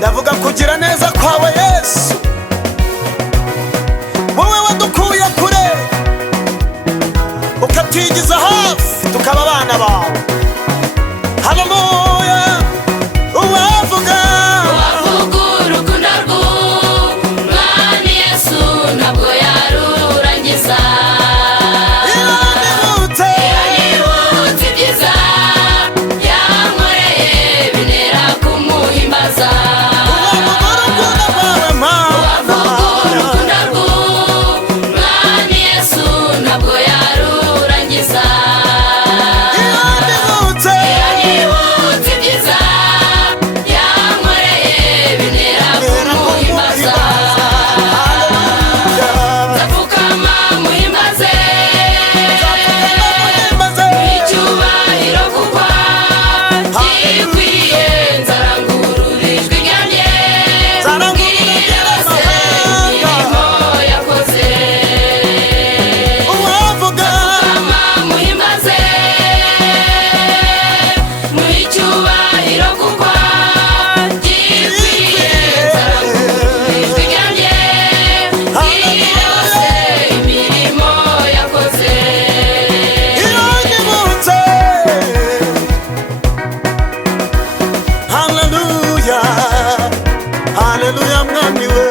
ndavuga kugira neza kwawe Yesu, wowe wadukuye kure ukatwigiza hafi tukaba abana bawe. Haleluya. Uwavuga urukundo rw'Umwami Yesu ntabwo yarurangiza. Iyo nibutse ibyiza yankoreye bintera kumuhimbaza. Uwavuga urukundo rw'Umwami Yesu ntabwo yarurangiza. Iyo nibutse ibyiza yankoreye bintera kumuhimbaza. Ndapfukama muhimbaze icyubahiro kuko gikwiye. Nzarangurura ijwi ryanjye mbwirase imirimo yakoze. Ndapfukama muhimbaze icyubahiro kuko gikwiye. Nzarangurura ijwi ryanjye mbwirase imirimo yakoze. iyo nibutse. Haleluya, haleluya mwami we,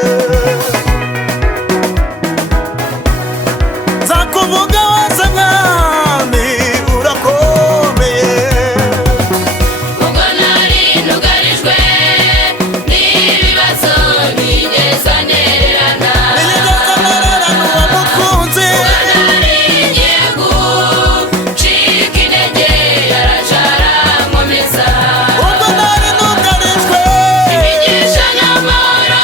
nzakuvuga wese mwami urakomeye. Ubwo nari nugarijwe n'ibibazo ntigeze ntererana. Nigeze ntererana uwo mukunzi. Ubwo nari ngiye gucika intege yaraje arankomeza. Ubwo nari nugarijwe. Imigisha n'amahoro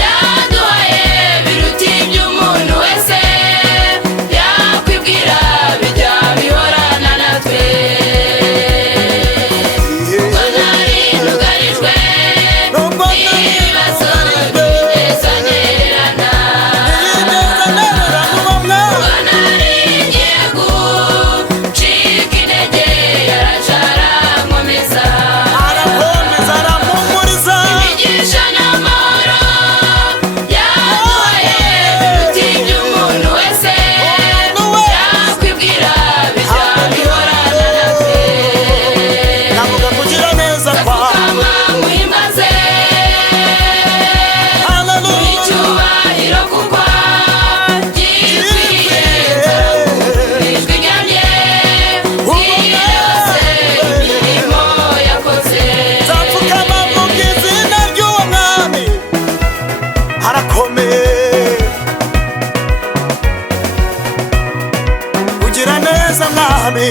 yaduhaye biruta iby'umuntu wese yakwibwira, bijya bihorana natwe. Ubwo nari nugarijwe Nubwo nari n'ibibazo nugarijwe. ntigeze ntererana. Nigeze ntererana uwo mwami. Ubwo nari ngiye gucika intege yaraje arankomeza. Arakomeza arampumuriza. Imigisha n'amahoro yaduhaye biruta iby'umuntu wese yakwibwira, bijya bihorana natwe. Ndavuga kugira neza kwawe. Ndapfukama muhimbaze Haleluya. icyubahiro kuko gikwiye. Nzarangurura ijwi ryanjye mbwirase imirimo yakoze. Nzapfukama mvuga izina ry'uwo mwami, harakomeye. Ugira neza mwami.